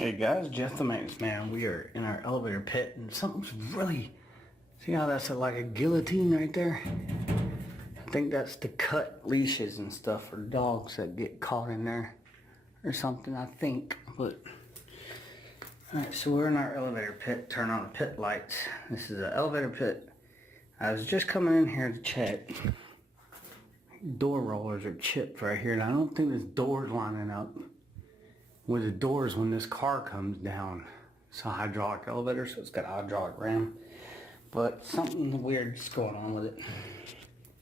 Hey guys, Jeff the Max Man. We are in our elevator pit and something's really, see how that's like a guillotine right there? I think that's to cut leashes and stuff for dogs that get caught in there or something, I think. But alright, so we're in our elevator pit. Turn on the pit lights. This is an elevator pit. I was just coming in here to check. Door rollers are chipped right here, and I don't think this door's lining up with the doors when this car comes down. It's a hydraulic elevator, so it's got a hydraulic ram, but something weird's going on with it.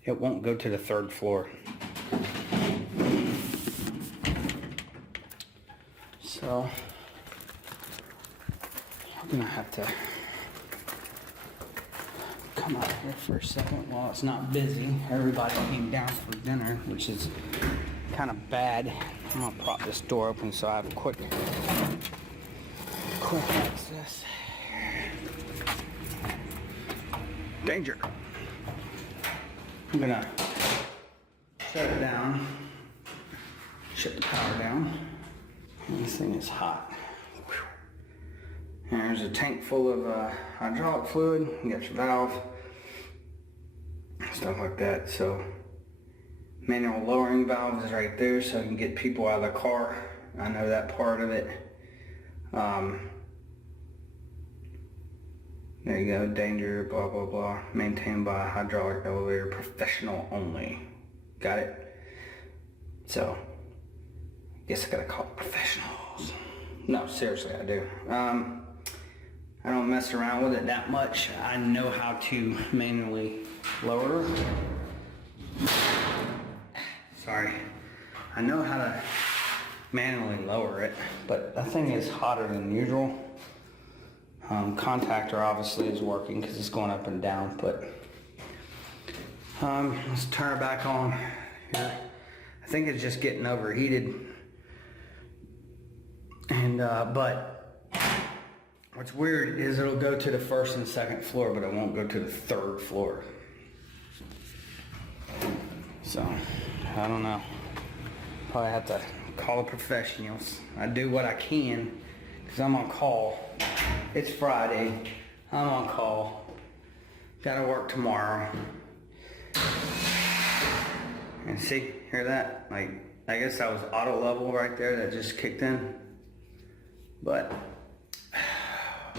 It won't go to the third floor. So I'm gonna have to come out here for a second while it's not busy. Everybody came down for dinner, which is kind of bad. I'm gonna prop this door open so I have quick access. Danger. I'm gonna shut it down, shut the power down. And this thing is hot. And there's a tank full of hydraulic fluid. You got your valve, stuff like that. So manual lowering valve is right there, so I can get people out of the car. I know that part of it. There you go, danger, blah, blah, blah. Maintained by a hydraulic elevator, professional only. Got it? So, I guess I gotta call it professionals. No, seriously, I do. I don't mess around with it that much. I know how to manually lower. Sorry. I know how to manually lower it, but that thing is hotter than usual. Contactor obviously is working because it's going up and down, but let's turn it back on here. I think it's just getting overheated. And but what's weird is it'll go to the first and second floor, but it won't go to the third floor. So I don't know. Probably have to call the professionals. I do what I can because I'm on call. It's Friday. I'm on call. Gotta work tomorrow. And see, hear that? Like, I guess that was auto level right there that just kicked in. But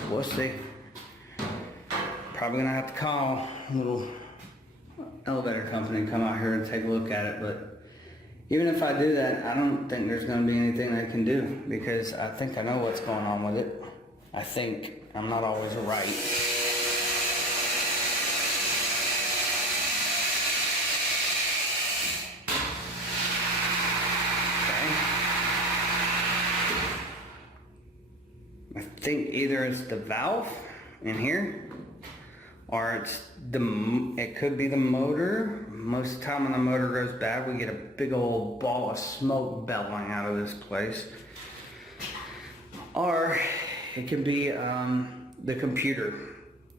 we'll see. Probably gonna have to call a little elevator company and come out here and take a look at it. But even if I do that, I don't think there's gonna be anything I can do because I think I know what's going on with it. I think I'm not always right. Okay. I think either it's the valve in here, or it could be the motor. Most of the time when the motor goes bad, we get a big old ball of smoke bellowing out of this place. Or it could be the computer.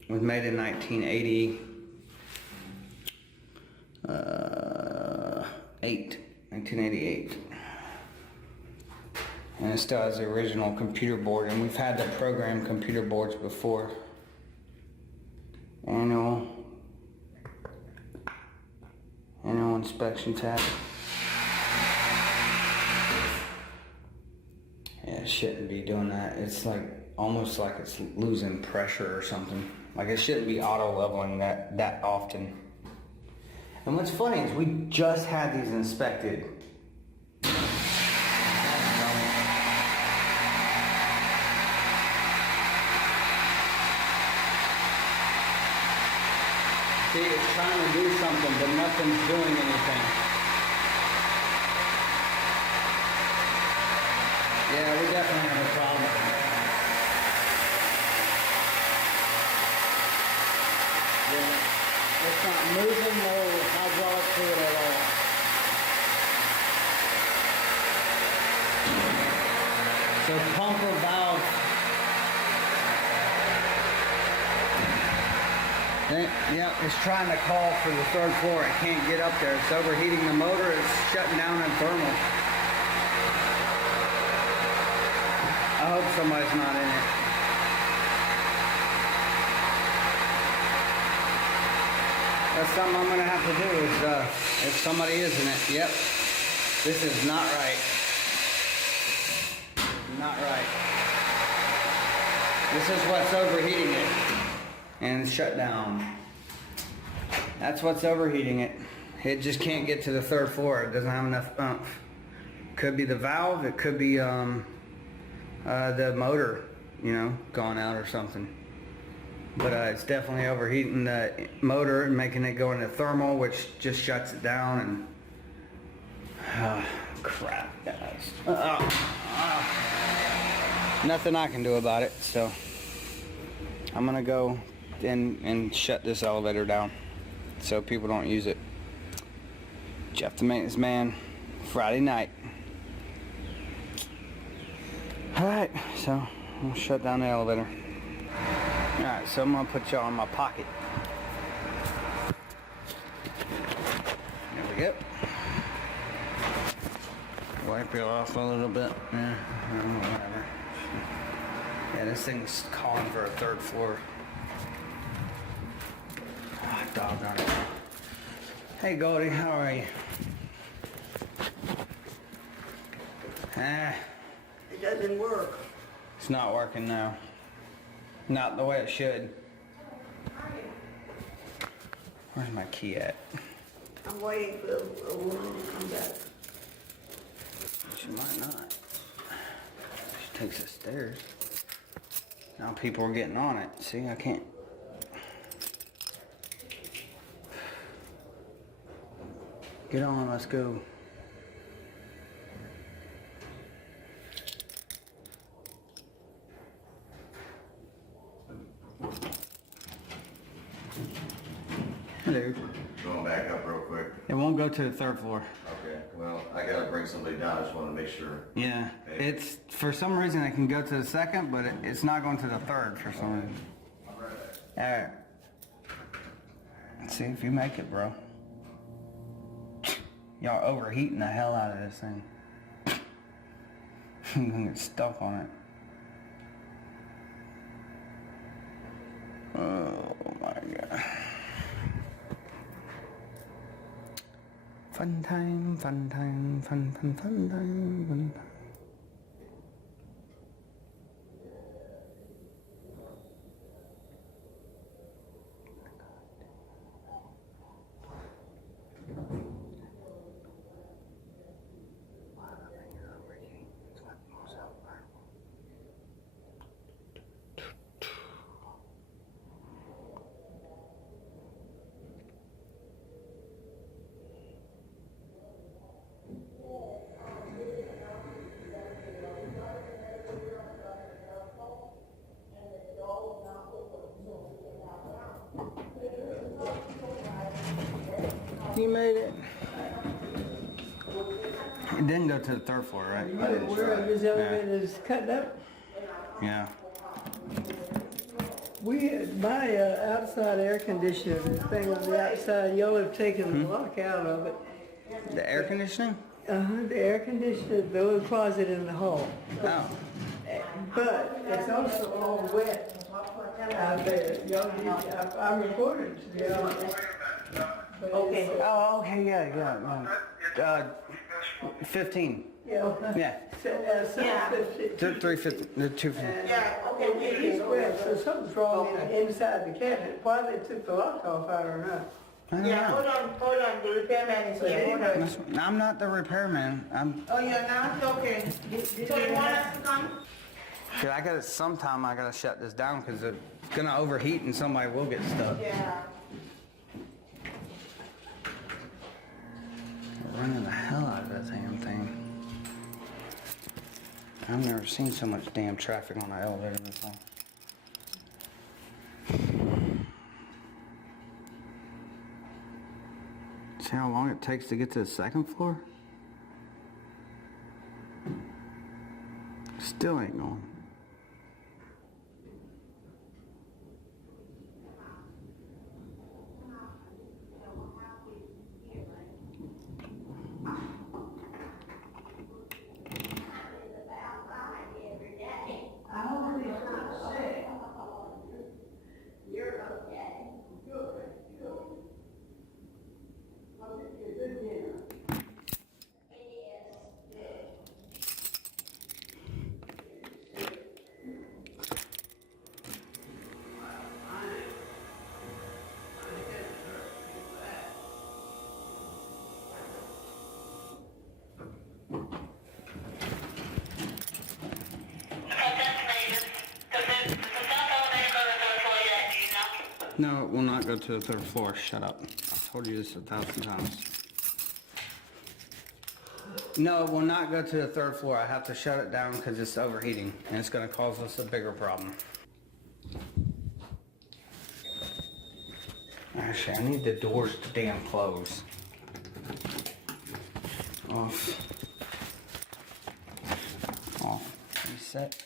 It was made in 1988. And it still has the original computer board, and we've had to program computer boards before. Annual inspection tab. Yeah, it shouldn't be doing that. It's like almost like it's losing pressure or something. Like it shouldn't be auto leveling that often. And what's funny is we just had these inspected. See, it's trying to do something, but nothing's doing anything. Yeah, we definitely have a problem. Yeah, it's not moving no hydraulic fluid at all. So pump or valve. Yeah, it's trying to call for the third floor. It can't get up there. It's overheating the motor. It's shutting down in thermal. I hope somebody's not in it. That's something I'm gonna have to do is, if somebody is in it, yep. This is not right. Not right. This is what's overheating it. And shut down. That's what's overheating it. It just can't get to the 3rd floor. It doesn't have enough oomph. Could be the valve, it could be the motor, you know, gone out or something. But it's definitely overheating the motor and making it go into thermal, which just shuts it down. And crap, guys. Nothing I can do about it, so I'm gonna go and shut this elevator down so people don't use it. Jeff the maintenance man, Friday night. Alright, so I'll shut down the elevator. Alright, so I'm gonna put y'all in my pocket. There we go. Wipe it off a little bit. Yeah, whatever. Yeah, this thing's calling for a 3rd floor. Oh, doggone it. Hey Goldie, how are you? It doesn't work. It's not working now. Not the way it should. Where's my key at? I'm waiting for a woman to come back. She might not. She takes the stairs. Now people are getting on it. See, I can't. Get on, let's go. Hello. Going back up real quick. It won't go to the 3rd floor. Okay, well, I gotta bring somebody down, I just wanna make sure. Yeah, it's, for some reason it can go to the 2nd, but it's not going to the 3rd for some reason. Alright. Let's see if you make it, bro. Y'all overheating the hell out of this thing. I'm gonna get stuck on it. Oh my god. Fun time, fun time, fun time, fun time, fun time. You made it. It didn't go to the 3rd floor, right? Where this elevator is cut up, Yeah. my outside air conditioner, the thing on the outside, y'all have taken the lock out of it. The air conditioning? The air conditioner, the little closet in the hall. Oh. But it's also all wet out there. Y'all need, I recorded it, to be honest. Okay. Oh, okay, yeah. 15. Yeah. Yeah. 350. 250. It's wet, so something's wrong inside the cabinet. Why they took the lock off, I don't know. I don't Yeah, know. hold on, the repairman is here, hold on. I'm not the repairman. Oh, you're not? Okay. So you want us to come? Cause I gotta, sometime I gotta shut this down because it's gonna overheat and somebody will get stuck. Yeah. Running the hell out of that damn thing. I've never seen so much damn traffic on an elevator before. See how long it takes to get to the 2nd floor? Still ain't going. No, it will not go to the third floor. Shut up. I've told you this 1,000 times. No, it will not go to the third floor. I have to shut it down because it's overheating and it's going to cause us a bigger problem. Actually, I need the doors to damn close. Off. Off. Reset.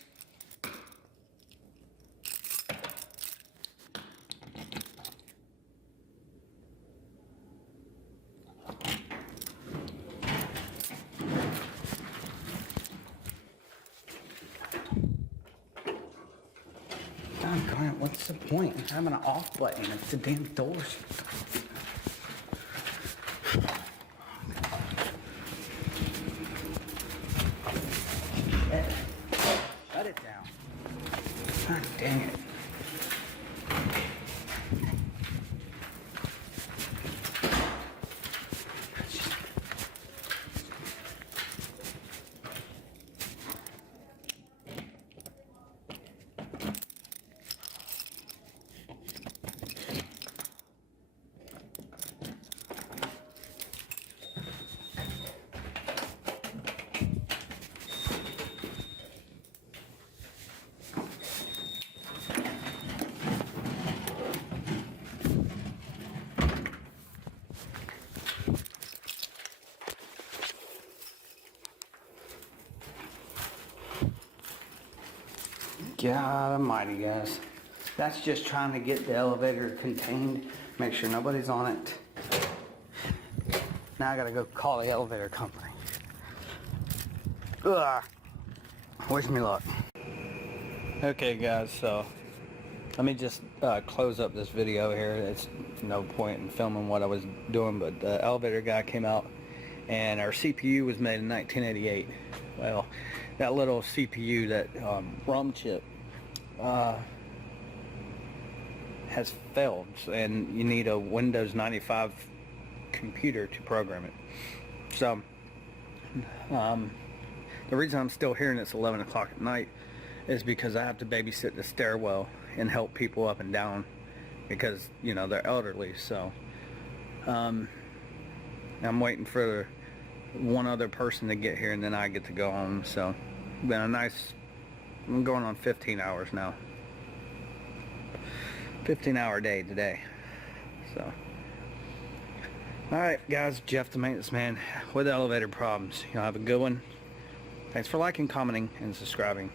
Doggone it, what's the point in having an off button if the damn doors? Shut it down. God dang it. God almighty, guys. That's just trying to get the elevator contained, make sure nobody's on it. Now I gotta go call the elevator company. Ugh. Wish me luck. Okay guys, so let me just close up this video here. It's no point in filming what I was doing, but the elevator guy came out and our CPU was made in 1988. Well, that little CPU, that ROM chip, has failed, and you need a Windows 95 computer to program it. So the reason I'm still here and it's 11 o'clock at night is because I have to babysit the stairwell and help people up and down because, you know, they're elderly. So I'm waiting for one other person to get here and then I get to go home. So been a nice, I'm going on 15 hours now. 15-hour day today. So alright guys, Jeff the maintenance man with elevator problems. Y'all have a good one. Thanks for liking, commenting, and subscribing.